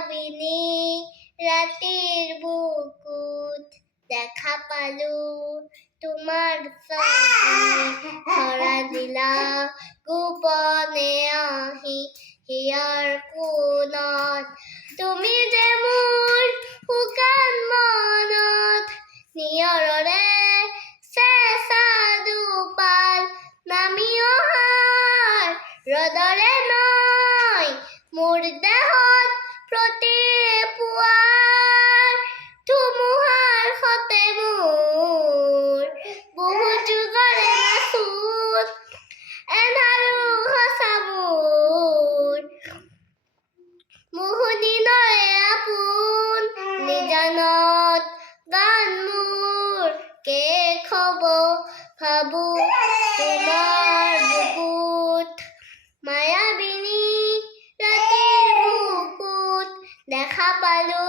মায়াবিনী রাতের বুকুত দেখা পালো তোমাৰ ছবি ধৰা দিলা গোপনে আহি হিয়াৰ কোণত তুমি যে মোৰ শুকান মনত নিয়ৰৰে চেঁচা দুপাল নামি অহাৰ ৰ'দৰে নৈ মোৰ দেহত প্ৰতি পুৱাৰ ধুমুহাৰ সতে মোৰ বহু যুগৰে নাচোন এন্ধাৰো সঁচা মোৰ মোহনীনৰে আপোন নিজানত গান মোৰ শেষ হ'ব ভাবো তোমাৰ বুকুত মায়াবিনী ৰাতিৰ বুকুত দেখা পালো